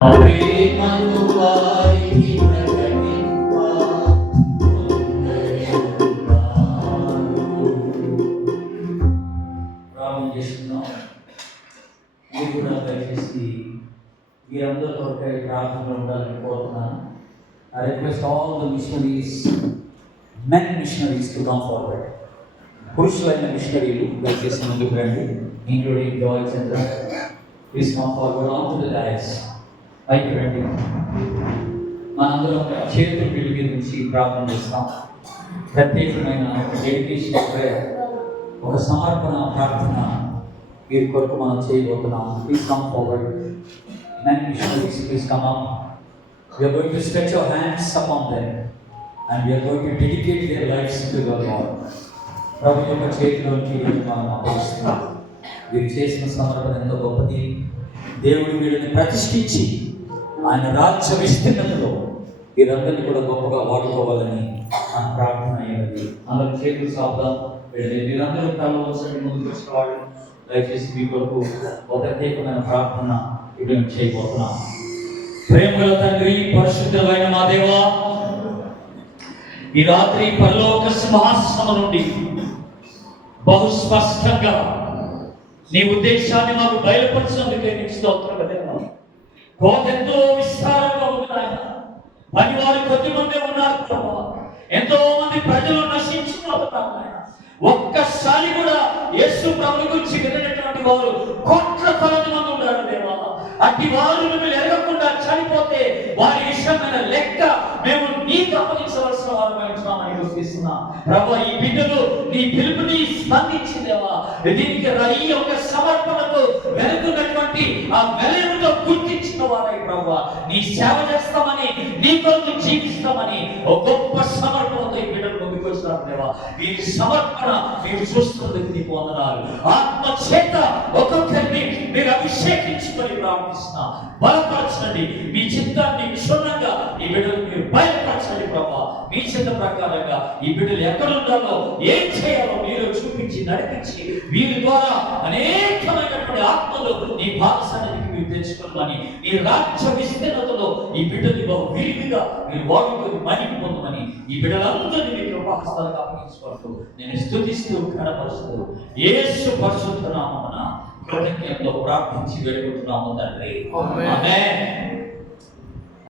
ప్రేమను వారికి ప్రకటింప ప్రారంభం చేస్తున్నాం. మీరు కూడా దయచేసి మీరందరూ కొరకై ప్రార్థనలో ఉండాలని కోరుతున్నాను. I request all the missionaries, men missionaries to come forward. పురుషులైన మిషనరీలు దయచేసి ముందుకు రండి, including Joy Chandra. Please come forward onto the dais. పైకి రండి. మనందరం చేతులు పిలిపి నుంచి ప్రార్థన చేస్తాం. ప్రత్యేకమైన డెడికేషన్ ప్రేయర్, ఒక సమర్పణ ప్రార్థన వీరి కొరకు మనం చేయబోతున్నాం. Please come forward. Men missionaries, please come up. We are going to stretch our hands upon them and we are going to dedicate their lives to the Lord. ప్రభు యొక్క చేతిలోకి మనం అప్పగిస్తున్నాం. వీరు చేసిన సమర్పణ ఎంతో గొప్పది. దేవుడు వీరిని ప్రతిష్ఠించి ఆయన రాజ్య విస్తీర్ణతలో వీరందరినీ కూడా గొప్పగా వాడుకోవాలని మన ప్రార్థన అయినది. అందరూ చేతులు సాపుదాం. వీరందరూ కలవలసిన ముందుకు వచ్చేవాళ్ళు దయచేసి మీ కొరకు ఒక ప్రత్యేకమైన ప్రార్థన వీడియో చేయబోతున్నాం. ప్రేమగల తండ్రి, పరిశుద్ధమైన మా దేవా, ఈ రాత్రి పరలోక సింహాసనం నుండి బహు స్పష్టంగా నీ ఉద్దేశాన్ని మాకు బయలుపరిచినందుకే నీకు స్తోత్రం దేవా. ఎంతో విస్తారంగా ఉంది నాయన. పనివారు కొద్ది మంది ఉన్నారు ప్రభా. ఎంతో మంది ప్రజలు నశించిపోతున్నారు నాయన. ఒక్కసారి కూడా యేసు ప్రభు గురించి వినటువంటి వారు కోట్ల కొలది మంది ఉన్నారు దేవా. అట్టి వారు మిమ్మల్ని ఎరగకుండా చనిపోతే వారి విషయమైన లెక్క మేము నీకు అప్పగించవలసిన వారమై ఉన్నామని చూపిస్తున్నాం ప్రభా. ఈ బిడ్డలు నీ పిలుపుని స్పందించిందేవా. దీనికి ఈ యొక్క సమర్పణకు వెనుకున్నటువంటి ఆ వెలయంతో గుర్తించిన వారై ప్రభా, నీ సేవ చేస్తామని, నీ కొరకు జీవిస్తామని ఒక గొప్ప సమర్పణతో ఈ బిడ్డలు ముందుకు వస్తున్నారు దేవా. వీరి సమర్పణ మీరు చూస్తున్నందుకు నీకు వందనాలు. ఆత్మ చేత ఒక్కొక్కరిని మీరు అభిషేకించుకొని ప్రార్థిస్తున్నా. బలపరచండి. మీ చిత్తాన్ని క్షుణ్ణంగా ఈ బిడ్డలు మీరు బయలుపరచండి ప్రభా. మీ చిత్త ప్రకారంగా ఈ బిడ్డలు ఎక్కడ ఉండాలో, ఏం చేయాలో మీరు చూపించి నడిపించి వీరి ద్వారా అనేకమైనటువంటి ఆత్మలు నీ భాగస్వామ్యానికి మీరు తెచ్చుకోమని, నీ రాజ్య విస్తీర్ణతలో ఈ బిడ్డని బహు విరివిగా మీరు వాడుకొని మహిమ పొందమని ఈ బిడ్డలందరినీ మీ కృపాహస్తాలకు అప్పగించుకుంటూ నేను స్తుతిస్తూ ఘనపరుస్తూ యేసు పరిశుద్ధ నామమున కృతజ్ఞతతో ప్రార్థించి వేడుకుంటున్నాము తండ్రి. ఆమేన్.